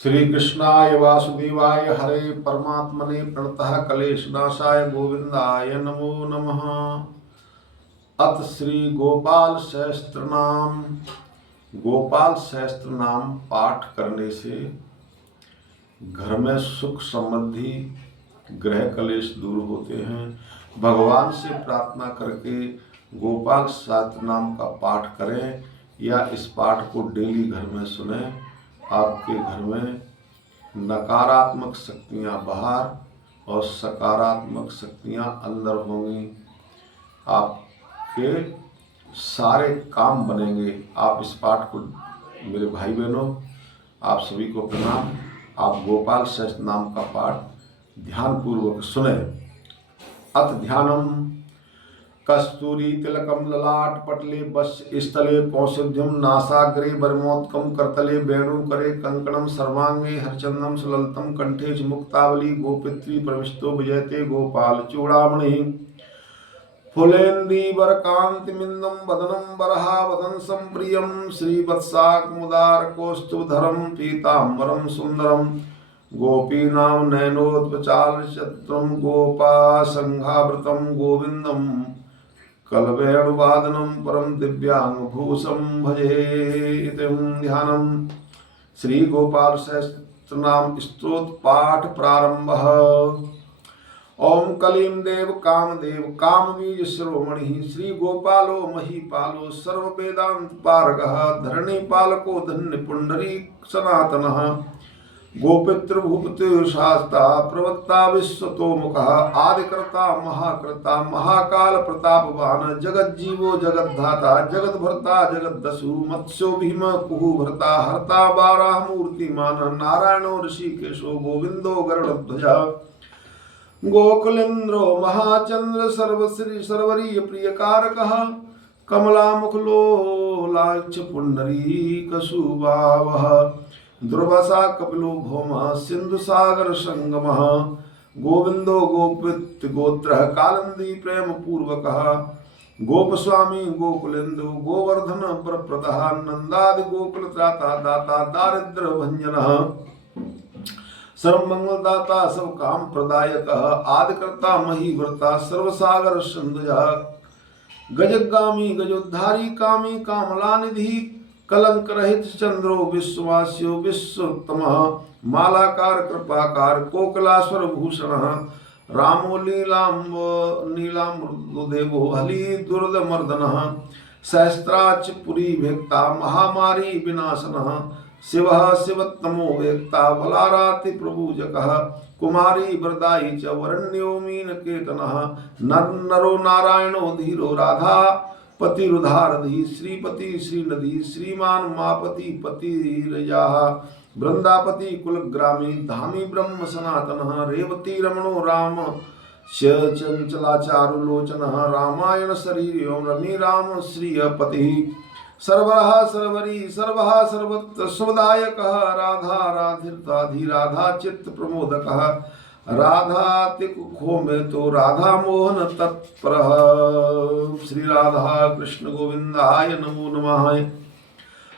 श्री कृष्णाय वासुदेवाय हरे परमात्मने प्रणतः कलेशनाशाय गोविंदाय नमो नमः। अत श्री गोपाल सहस्त्र नाम पाठ करने से घर में सुख समृद्धि ग्रह कलेश दूर होते हैं। भगवान से प्रार्थना करके गोपाल सहस्त्र नाम का पाठ करें या इस पाठ को डेली घर में सुने। आपके घर में नकारात्मक शक्तियां बाहर और सकारात्मक शक्तियां अंदर होंगी। आपके सारे काम बनेंगे। आप इस पाठ को, मेरे भाई बहनों, आप सभी को प्रणाम। आप गोपाल सहस्त्र नाम का पाठ ध्यान पूर्वक सुने। अथ ध्यानम। कस्तूरी तिलकम ललाट पटले बस स्थले पौषध्यम नासाग्रे बर्मोत्कम करतले वेणुकरे कंकणम सर्वांगे हरचंदम सुललितम कंठे च मुक्तावली गोपित्री प्रविष्टो विजयते गोपाल चूड़ामणि फुलेन्दीवर कांतिमिंदम वदनम बरहा वदनसं प्रियम श्रीवत्साकमुदार कौस्तुभधरम पीतांबरम सुंदरम गोपीनाम नयनोत्पचाल चत्रम गोपा संघावृतम गोविंदम कलवेणुवादनम परम दिव्यांगभूषम भजे। ध्यानम। श्री गोपाल सहस्त्र नाम स्तोत्र पाठ प्रारंभ। ओम कलीम देव काम बीज शिरोमणि श्री गोपालो महीपालो सर्व वेदांत पारगः धरणी पालको धन्य पुंडरी सनातनः गोपित्र भूपति शास्ता प्रवक्ता विश्वतोमुखः आदिकर्ता महाकर्ता महाकाल प्रतापवान जगज्जीवो जगद्धाता जगद्भर्ता जगद्दसु मत्स्यो भीम कुहु भर्ता हर्ता बाराह मूर्तिमान नारायणो ऋषिकेशो गोविंदो गरुड़ध्वज गोकुलेन्द्रो महाचंद्र सर्वश्री सर्वरीय प्रियकारकः कमलामुखलोलाक्ष पुंडरीकशुभावः दुर्वासा कपिलो भौमः सिंधु सागर संगमः गोविंदो गोपित गोत्रः कालंदी प्रेम पूर्वकः गोपस्वामी गोकुलेन्दु गोवर्धन प्रप्रदः नंदादि गोकुल त्राता दाता दारिद्र भंजनः सर्वमंगलदाता सब काम प्रदायकः आदिकर्ता महीव्रता सर्वसागर सिंधुजः गजगामी गजोद्धारी कामी कामलानिधि कलंक रहित चंद्रो विश्ववास्यो विश्वोत्तम मालाकार कृपाकार कोकलाश्वर भूषण रामो नीलामृदेवो हली दुर्दमर्दन सहस्त्राच पुरी भेक्ता महामारी विनाशनः शिव शिवत्तमो वेक्ता बलाराति प्रभुजकः कुमारी वरदाई च वरण्यो मीनकेतनः नरो नारायणो धीरो राधा पतिरुधारधि श्रीपति श्रीनदी श्रीमान मापति पतिरजा वृंदापति कुलग्रामी धामी ब्रह्म सनातन रेवती रमणो राम चंचलाचारुलोचन रामायण शरीर रमी राम श्रीयपति सर्वः सर्वरी सर्वः सर्वत्र शुभदायक राधा राधिराधा चित्त प्रमोदकः राधा तिखो में तो राधा मोहन तत्पर श्री राधा कृष्ण गोविंदाय नमो नमः।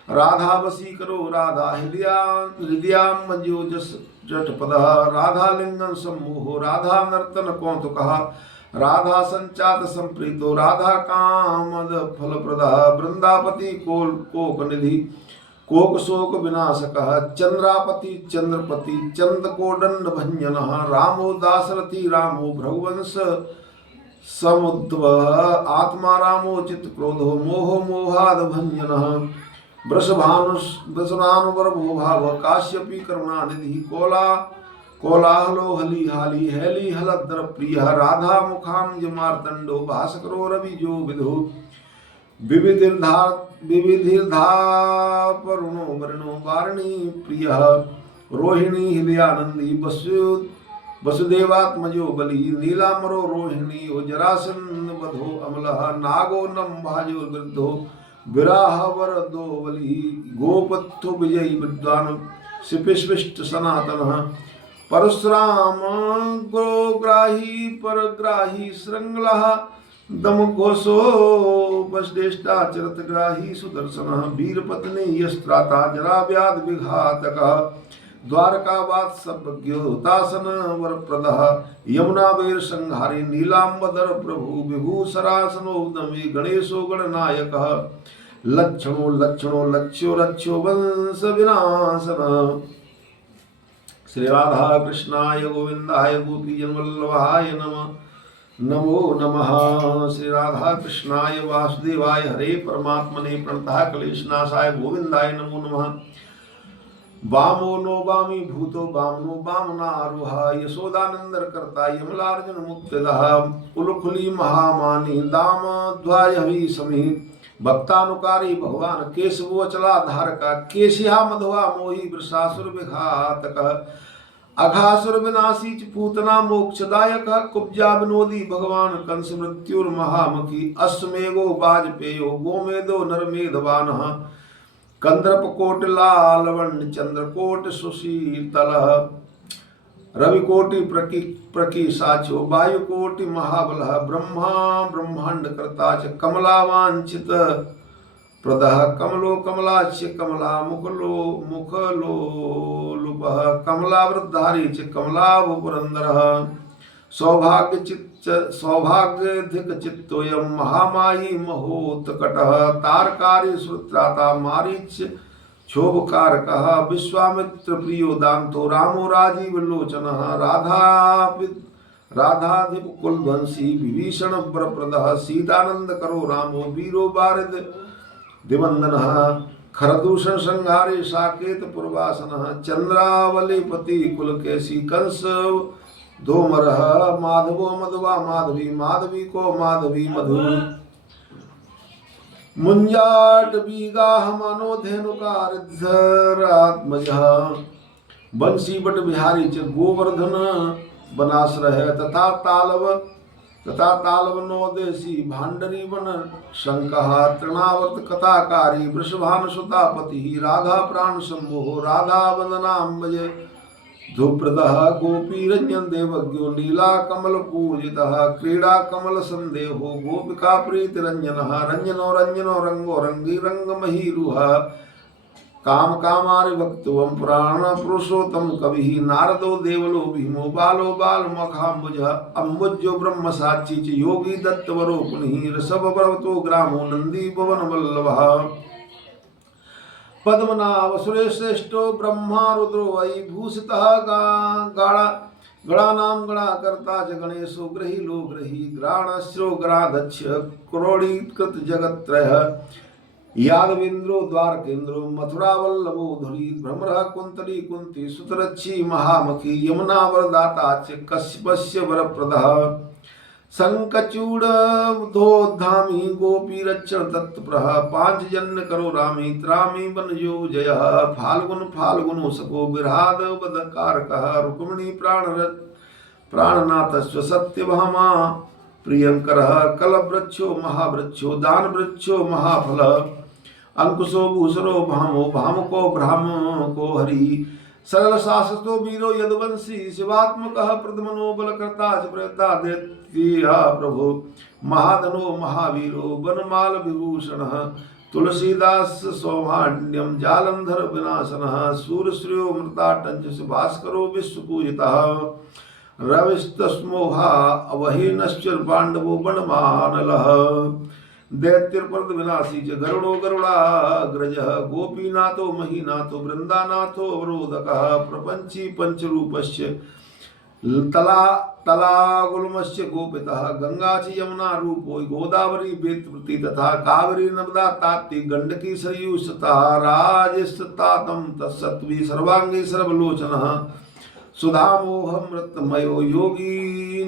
राधा वसी करो राधा हृदयां मज्योजस जटपद राधा लिंगन सम्मोहो राधा नर्तन कौतुकः राधा संचात संप्रीतो राधा कामद फलप्रद वृंदापति कोक निधि कोक शोक विनाशकः चंद्रापति चंद्रपति चंद्रकोदंड भंजनः रामो दाशरथी रामो भृगुवंश समुद्भव आत्मा रामो चित्त क्रोधो मोहो मोहाद भंजनः वृषभानुवरभो भाव काश्यपी करुणानिधि कोलाहलो हली हाली हैली हलधर प्रिय राधा मुखाम मार्तंडो भास्करो रविजो विदु विविधिर्धापरुणो वर्णो वारणी प्रिय रोहिणी हृदयानंदी वसुदेवात्मजो बलि नीलामरो रोहिणी जरासंध वधो अमलः नागो नम भाजो वृद्धो विराह वरदो बलि गोपत्थो विजयी विद्वान शिपिष्विष्ट सनातनः परशुराम गोग्राही परग्राही श्रृंगलः दम घोषो वज्रेष्ठा चरतग्राही सुदर्शन वीरपत्नी यस्त्राता जरा व्याध विघातक द्वारकावास सर्वज्ञोतासन वरप्रदः यमुना वीर संहारी नीलांबदर प्रभु विभूषरासनो उद्यमी गणेशो गणनायकः लक्षणो लक्षणो लक्ष्यो रक्षो वंश विनाशन। श्री राधा कृष्णाय गोविंदाय गोपीजन वल्लभाय नमः नमो नमः। श्री राधा कृष्णाय वासुदेवाय हरे परमात्मने प्रणतः क्लेशनाशाय गोविंदाय नमो नमः। वामो नो वामी भूतो वामनो वामनारुहा यशोदानंदर कर्ता यमलार्जुन मुक्तिदः उलखुली महामानी दाम द्वायवी समी भक्तानुकारी भगवान केशवो चला धारका केशिहा मधुआ मोही वृषासुर विघातक अघासुर विनाशी च पूतना मोक्षदायक कुब्जा विनोदी भगवान कंस मृत्युर महामखी अश्वमेघो वाजपेयो गोमेदो नरमेधवानः कंद्रपकोट लालवण्य चंद्रकोट सुशीतल रविकोटि प्रकीशाचो वायुकोटि महाबल ब्रह्मा ब्रह्मांड कर्ता च कमलावांछित प्रदः कमलो कमलाच्य कमला मुखलो मुखलोलुपः कमलावृद्धारी च कमलाभ पुरंदरः सौभाग्यधिक चित्तोयम महामायी महोत्कटः तारकारी श्रुत्राता मारीच क्षोभकारकः विश्वामित्र प्रियो दान्तो रामो राजीव लोचनः राधाधिप कुलध्वंसी विभीषण वरप्रदः सीतानंद करो रामो वीरो बारिद दिवंदनः खरदूषण संहारे साकेत पूर्वासनः चंद्रावलीपति कुलकेशी कंस दोमरः माधवो मधवा माधवी माधवी को माधवी मधु मुंजाट बीगाह मानो धेनुकारात्मजः बंसी बट बिहारी च गोवर्धन बनाश्रय तथा तालव नवदेशी भांडरी वन शंकः तृणावर्त कथाकारी वृषभान सुतापति राधा प्राण शंभो राधा वंदनाम्बज धूप्रदः गोपी रंजन देवज्ञो नीला कमल पूजितः क्रीड़ा कमल संदेहो गोपिका प्रीति रंजनः रंजनो रंजनो रंगो रंगी रंग महीरुह काम कामारि भक्तुवं पुराण पुरुषोत्तम कवि नारदो देवलो भीमो बालो बाल मखाम्बुज अम्बुजो ब्रह्म साक्षी च योगी दत्तवरो पुनि ऋषभ पर्वतो ग्रामो नंदी भवन वल्लभः पद्मनाभ सुरेश्रेष्ठो ब्रह्मा रुद्रो वै भूषितः गणानां गणाकर्ता च गणेशो ग्रही लो ग्रही ग्राणश्रो ग्राधक्ष क्रोडीकृत जगत्त्रयः यादवेन्द्रो द्वारकेन्द्रो मथुरा वल्लभो धुरी भ्रमरः कुंतली कुंती सुतरक्षी महामखी यमुना वरदाता च कश्यपस्य वरप्रदः संकचूड़ोधामी गोपी रक्षण तत्प्रह पांचजन्य करो रामी त्रामी वनजो जय फाल्गुन फाल्गुनो सको विराध बदकारकः रुक्मिणी प्राणनाथ सत्यभामा प्रियंकरः कलवृक्षो महावृक्षो दान वृक्षो महाफल अंकुशो भूषरो भामो भामको ब्राह्मको हरि सरल शासतो वीरो यदुवंशी शिवात्मकः प्रथमनो बलकर्ता च प्रयता देत्या प्रभो महाधनो महावीरो वनमाल विभूषणः तुलसीदास सौभाण्यम जालंधर विनाशनः सूरश्रियो मृताटंच सुभास्करो विश्वपूजितः रविस्तस्मोहा अवहीनश्चर पांडवो वनमानलः दैत्यर्पद विनाशी च गरुड़ो गरुड़ाग्रजः गोपीनाथो महीनाथो वृंदानाथो अवरोधकः प्रपंची पंचरूपस्य तलागुल्मस्य गोपितः गंगा च यमुना रूपो गोदावरी वेत्रवती तथा कावेरी नर्मदा ताप्ती गंडकी सरयू सता राजस्तातम तत्सत्वी सर्वांगी सर्वलोचनः सुधामोहमृतमयो योगी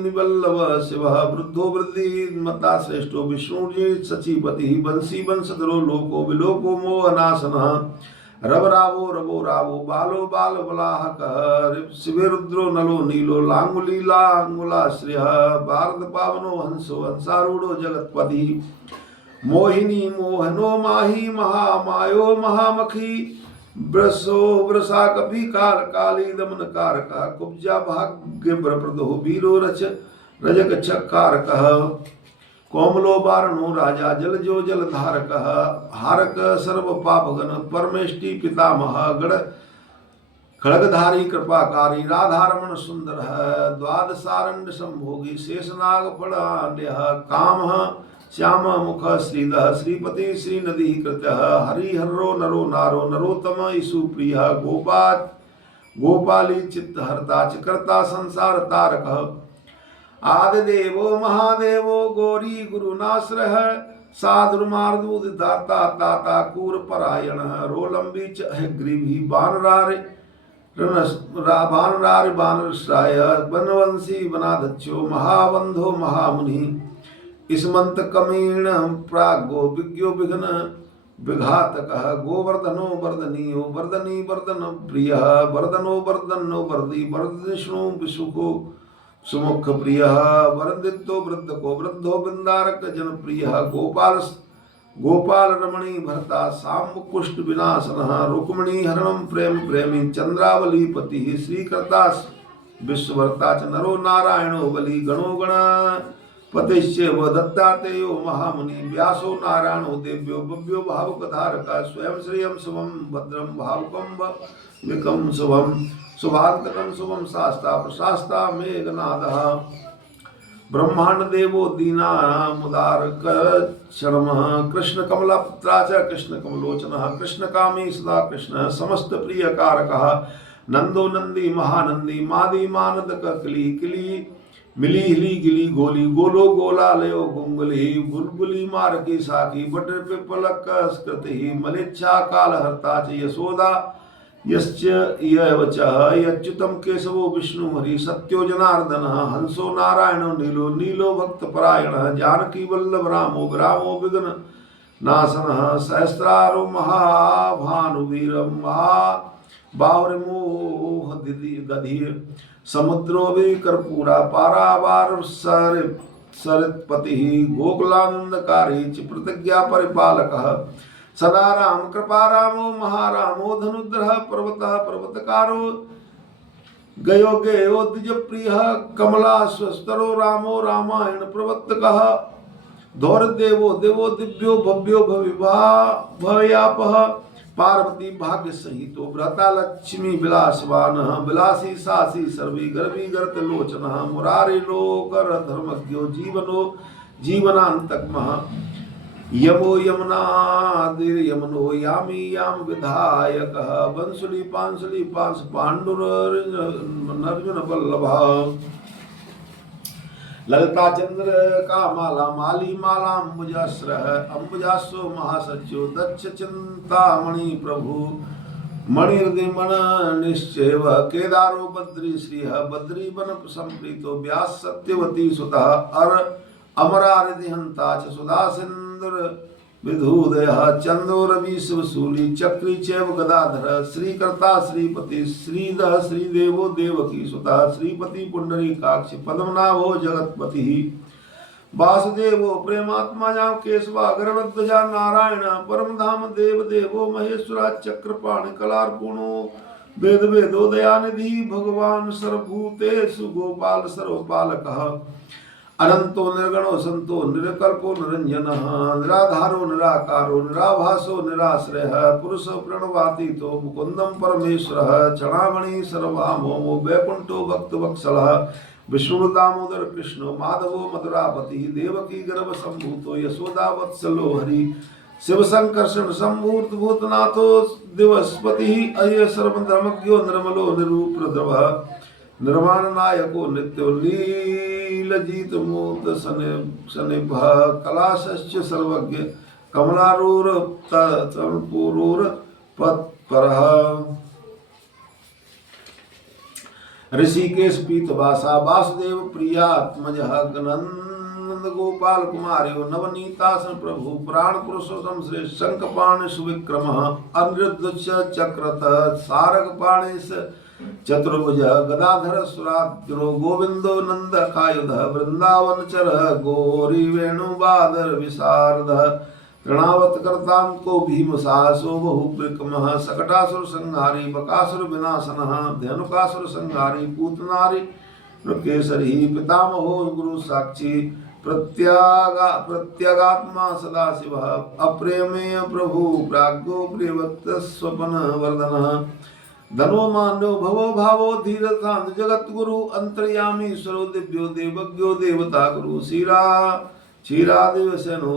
निवल्लभ शिव वृद्धो वृद्धि मता श्रेष्ठो विष्णुजी सचीपति बंसी बंशधरो लोको विलोको मोहनाशनः रव रावो रवो रावो बालो बाल बलाहकः शिवेरुद्रो नलो नीलो लांगुली लांगुलाश्रयः भारत पावनो हंसो हंसारूढ़ो जगत्पति मोहिनी मोहनो माही महामायो महामखी वृषो वृषा कपि काल काली दमन कारकः कुब्जा भाग्य प्रदो वीरो रच रजक कारकः कोमलो बारणो राजा जलजो जलधारकः हारक सर्व पापगण परमेष्टि पितामह खड़गधारी कृपाकारी राधारमण सुंदर द्वादशारण्य संभोगी शेषनाग फलान्य काम श्याम मुख श्रीधः श्रीपति श्रीनदी कृत हरिहरो नरो नारो नरोत्तम ईशु प्रिय गोपाली चित्तहर्ता चकर्ता संसार तारक आदिदेवो महादेवो गौरी गुरुनाश्रय साधुर्मार्दूत दाता ताता कूर परायण रोलंबी चग्रीवी बानरारि बानरश्राय बनवंशी वनाधक्षो महाबंधो महामुनि स्मंत कमीण प्रागो विज्ञो विघ्न विघातक गोवर्धनो वर्धनीयो वर्धनी वर्धन प्रिय वर्धनो वर्धनो वर्धी वर्धिष्णु विशुको सुमुख प्रिय वरदितो वृद्ध को वृद्धो बिंदारक जनप्रिय गोपाल रमणी भरता सामुकुष्ट विनाशन रुक्मणी हरणम प्रेम प्रेमी चंद्रावली पति श्रीकर्ता विश्वभर्ता च नरो नारायणो बलि गणो गण पतिश्च व दत्तातेयो महामुनि व्यासो नारायणो देव्यो भव्यो भावुकधारका स्वयं श्रियं शुभम भद्रम भावुकम विकम शुभम शुभांतकम शुभम शास्ता प्रशास्ता मेघनादः ब्रह्मांड देवो दीना मुदारक शर्मः कृष्ण कमलपुत्रा च कृष्ण कमलोचनः कृष्ण कामी सदा कृष्ण समस्त प्रिय कारकः नंदो नंदी महानंदी मादी मानद किली किली मिली हिली गिली गोली गोलो गोला लयो गुंगली बुलबुली मारकी साकी बटर पिपलक स्कृति मलिच्छा काल हरता च यशोदा यश्च यवचः यच्युतम केशवो विष्णु हरि सत्यो जनार्दन हंसो नारायणो नीलो नीलो भक्त परायण जानकी वल्लभ रामो ग्रामो विघ्न नाशन सहस्रारो महाभानुवीर बावरिमोह दधीर समुद्रो भी कर्पूरा पारावार सरितपति गोकुलानंदकारी च प्रतिज्ञा परिपालकः सदा राम कृपा रामो महारामो धनुद्रः पर्वतः पर्वतकारो गयो गयो द्विज प्रिय कमलाश्वस्तरो रामो रामायण प्रवर्तकः धौरदेवो देवो दिव्यो भव्यो भव्यापः पार्वती भाग्य सहितो भ्रता लक्ष्मी विलासवान विलासी सासी सर्वी गर्भी गर्त लोचन मुरारी लोकर धर्मज्ञो जीवनो जीवनांतकमः यमो यमुनादिर यमनो यामी याम विधायक बंसुली पांसुली पांस पांडुर नर्जुन वल्लभ ललिता चंद्र का माला माली माला अम्बुजास्र अम्बुजासो महासच्यो दक्ष चिंतामणि प्रभु मणिर्दिमन निश्चय केदारो बद्री श्री बद्री वन संप्रीतो व्यास सत्यवती सुतः अर अमरारिहंता च सुधा सिंदुर विधुदय चंदो रवि शिवशूली चक्री चैव गदाधर श्रीकर्ता श्रीपति श्रीधः श्रीदेवो देवकी सुता श्रीपति पुंडरीकाक्ष पद्मनाभो जगतपति वासुदेवो प्रेमात्मा जाम केशवा गरुड़ध्वजा नारायण परम धाम देव देवो महेश्वरा चक्रपाणि कलार्पुणो वेद वेदो दयानिधि भगवान सर्वभूतेषु गोपाल सर्वपालकः अनंतो निर्गणो संतो निरकल्पो निरंजनः निराधारो निराकारो निराभासो निराश्रय पुरुषो प्रणवातीतो मुकुंदम परमेश्वरः क्षणामणि सर्वामोमो वैकुंठो भक्तवत्सलः विष्णु दामोदर कृष्णो माधवो मधुरापति देवकी गर्भ संभूतो यशोदा वत्सलो हरि शिव संकर्षण संभूत भूतनाथो दिवस्पति अय सर्वधर्मज्ञो निर्मलो निरूपद्रव निर्माण नायको नित्यो लीलजीत मूत सनिभ कलाश्च सर्वज्ञ कमलारूर तत्पुरूर पत्परः ऋषिकेश पीतवासा वासुदेव प्रियात्मजः नंद गोपाल कुमार्यो नवनीतासन प्रभु प्राण पुरुषोत्तम श्रेष्ठ शंखपाणि सुविक्रमः अनिरुद्ध चक्रत सारगपाणि चतुर्भुज गदाधर सुराग्रो गोविंदो नंद कायुध वृंदावन चर गौरी वेणुबादर विशारद तृणावत करताम को भीम साहसो बहुप्रिकमः सकटासुर संहारी बकासुर विनाशनः धेनुकासुर संहारी पूतनारी केसरी पितामहो गुरु साक्षी प्रत्यगात्मा सदाशिवः अप्रेमेय प्रभु प्राज्ञो प्रियवक्त स्वपन वर्धनः धनो मान्यो भवो भावो धीरतांत जगत गुरु अंतर्यामी स्वरो दिव्यो देवज्ञो देवता गुरु क्षीरादिव सेनो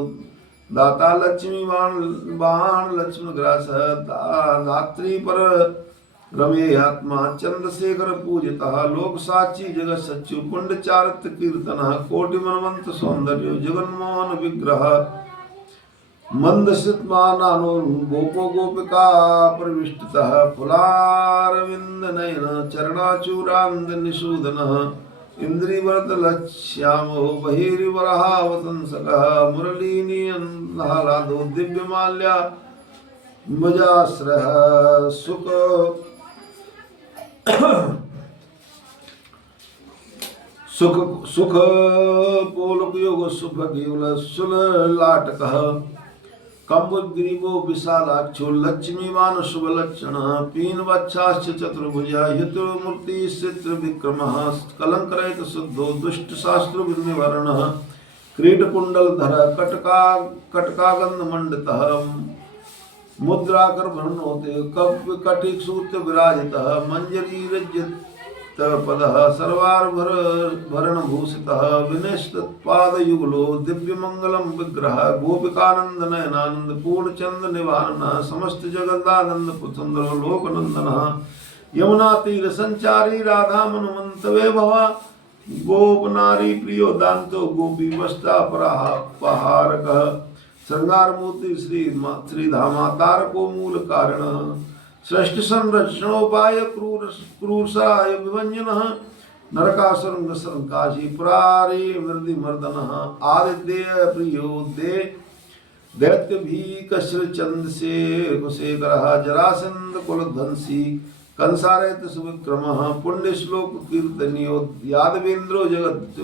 दाता लक्ष्मी बाण लक्ष्मण ग्रास धात्री पर रमे आत्मा चंद्रशेखर पूजितः लोक साक्षी जगत सच्चु पुंड चारित्र कीर्तन कोटि मनवंत सौंदर्य जगन्मोहन विग्रह मंदस्मितमानो गोपो गोपिका प्रविष्टतः फुलारविंद नयन चरणाचूरांद निषूदनः इंद्रिवर्तलक्ष्यामो बहिर्वरहावतंसकः मुरलीनीयन्दालादो दिव्यमाल्या मजाश्रयः सुख सुख सुख पोलक योग शुभ केवल सुल लाटकः कम्बुग्रीवो विशालाक्षो लक्ष्मीवान शुभ लक्षण पीन वक्षाश्च चतुर्भुजा हेतुमूर्ति चित्र विक्रमः कलंकरहित शुद्धो दुष्ट शास्त्र निवारणः क्रीडकुंडलधर कटकागंध मंडितः मुद्राकर भरणोते कप कटिक सूत्र विराजितः मंजरी रज्जित पदः सर्वार्भर भरण भूषितः विनष्ट पाद युगलो दिव्य मंगलम विग्रह गोपिकानंद नयनानंद पूर्ण चंद निवारण समस्त जगदानंद पुचंद्र लोकनंदन यमुना तीर संचारी राधा मनुमंतवे भवा गोप नारी प्रियो दांतो गोपी वस्ता पहारक श्रृंगार मूर्ति श्रीधामा तारको मूल कारण सृष्टि संरक्षणोपाय क्रूरसाय विभंजन नरकासुरंग संकाशी पुरारी वृद्धि मर्दन आदित्य प्रियो दे दैत्य भी कश्र चंद से कुशेखर जरासंध कुलध्वंसी कंसारहित सुविक्रम पुण्य श्लोक कीर्तनियो यादवेन्द्रो जगत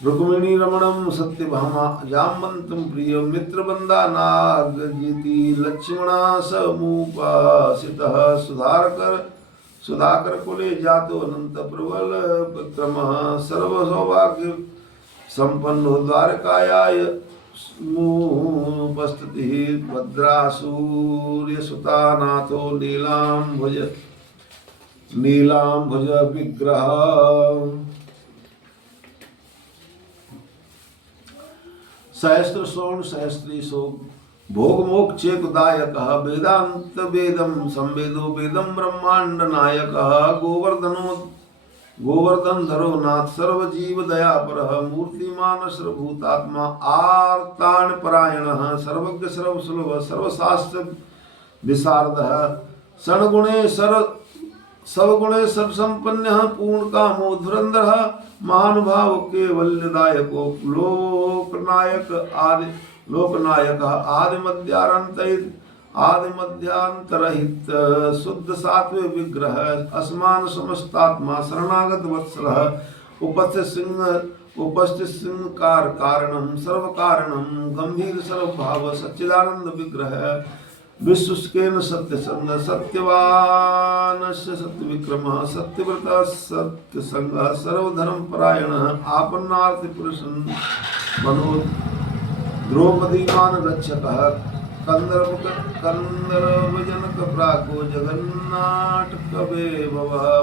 रुक्मिणी रमणम सत्यभामा जामवंतम प्रिय मित्रबंदा नागजीति लक्ष्मणा समुपासितः सुधाकर कुले जातो अनंत प्रबल विक्रम सर्व सौभाग्य संपन्नो द्वारकायाय उपस्थिति भद्रासूर्य सुतानाथो नीलांभुज विग्रह सहस्त्र स्वर्ण सहस्त्री सो भोग मोक्षेकदायक वेदांत वेदम संवेदो वेदम ब्रह्मांड नायक गोवर्धन धरो नाथ सर्वजीव दयापर मूर्तिमान सर्वभूतात्मा आर्ताण परायण सर्वज्ञ सर्वसुलभ सर्वशास्त्र विशारद षड्गुणे सवगुणे सर्वसंपन्न पूर्ण कामो धुरंधर महानुभाव केवल्यदायको लोकनायक आदि मध्यांतरहित शुद्ध सात्वे विग्रह असमान समस्तात्मा शरणागत वत्सलः उपस्थित सिंह कारणम सर्व कारणम गंभीर सर्वभाव सच्चिदानंद विग्रह विश्वस्केन सत्यसंग सत्यवानस्य सत्यविक्रम सत्यव्रत सत्यसंग सर्वधर्म परायण आपन्नार्थ पुरुषन मनो द्रौपदी मान रक्षक कंदर्वजनक प्राको जगन्नाटक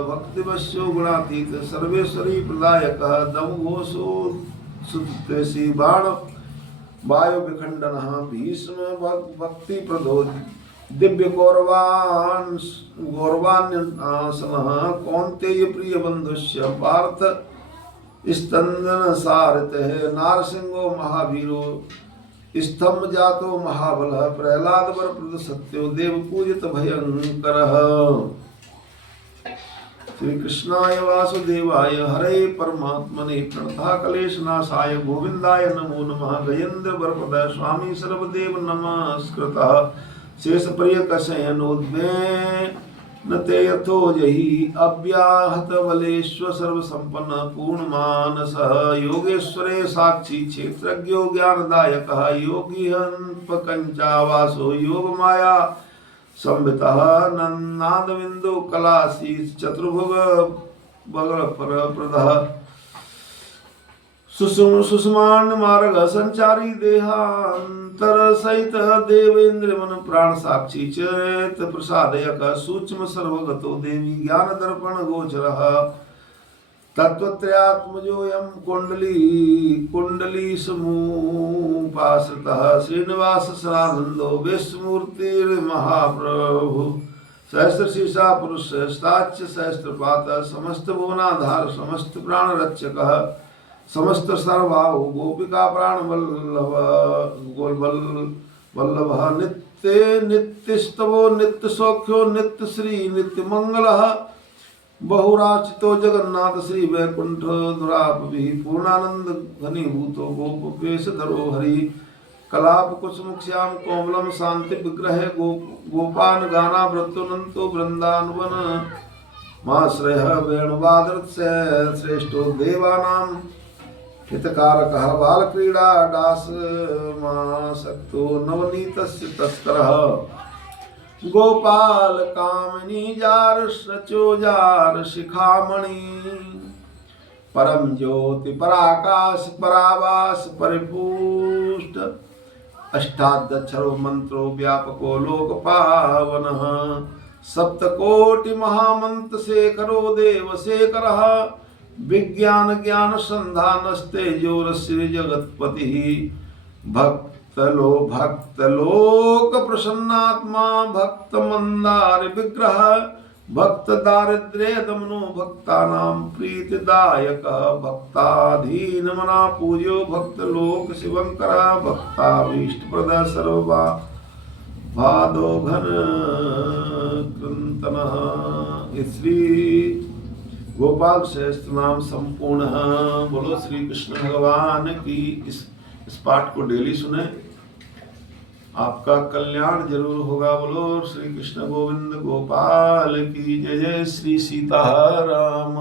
भक्तिवश्यो गुणातीत सर्वेश्वरी प्रदायक दमघोषो सुतेशी बाण वायु विखंडन भीष्म भक्ति प्रदो दिव्य गौरवान्यसन कौन्तेय प्रिय बंधुष्य पार्थ स्तंदन सारते नारसिंहो महावीरो स्तंभ जातो महाबल प्रहलाद वरप्रद सत्यो देव पूजित भयंकर श्री कृष्णाय वासुदेवाय हरे परमात्मने प्रणता क्लेश नाशाय गोविंदाय नमो नमः गजेन्द्र वरपद स्वामी सर्वदेव नमस्कृतः शेष प्रिय कशयनोद्मे नते यथो जहि अव्याहत बलेश्वर सर्व संपन्न पूर्ण मानसः योगेश्वरे साक्षी क्षेत्रज्ञो ज्ञानदायकः योगी हंपकंचावासो योग माया संवितः नन्नादविंदु कलासी चतुर्भुग बगल प्रदः सुषुमान मार्ग संचारी देहांतर सहित देवेंद्र मन प्राण साक्षी चेत प्रसादयक सूक्ष्म सर्वगतो देवी ज्ञान दर्पण गोचर तत्वत्रयात्मजोयम कुंडली समूपासतः श्रीनिवास सनानंदो विश्वमूर्तिर्महाप्रभु सहस्र शीर्षा पुरुष सहस्त्राक्ष सहस्त्रपात समस्त भुवनाधार समस्त प्राण रक्षक समस्त सर्वाहु गोपिका प्राण वल्लभ नित्य नित्यस्तवो नित्य सौख्यो नित्य श्री नित्य मंगल बहुराचितो जगन्नाथ श्री वैकुंठ दुरापि पूर्णानंद घनीभूतो गोपेश धरो हरि कलाप कुसुमुख्याम कोमलम शांति विग्रह गोपान गाना वृत्तुनंतो वृंदावन माश्रय वेणुवादर श्रेष्ठो देवानां हितकारकः बालक्रीडा दास मासक्तो नवनीतस्य तस्करः गोपाल कामिनी जार सचो जार शिखामणि परम ज्योति पराकाश परावास परिपुष्ट अष्टादक्षरो मंत्रो व्यापको लोक पावनः सप्तकोटि महामंत्र शेखरो देव शेखरः विज्ञान ज्ञान संधानस्तेजोर श्री जगतपति भक्तलोक प्रसन्नात्मा भक्त मंदार विग्रह भक्त दारिद्र्य दमनो भक्तानां प्रीतिदायक भक्ताधीन मना पूज्यो भक्त लोक शिवंकर भक्ताभीष्ट प्रद सर्वा भादो घन कृंतन श्री गोपाल सहस्त्र नाम संपूर्ण। बोलो श्री कृष्ण भगवान की। इस पाठ को डेली सुने, आपका कल्याण जरूर होगा। बोलो श्री कृष्ण गोविंद गोपाल की जय। जय श्री सीताराम।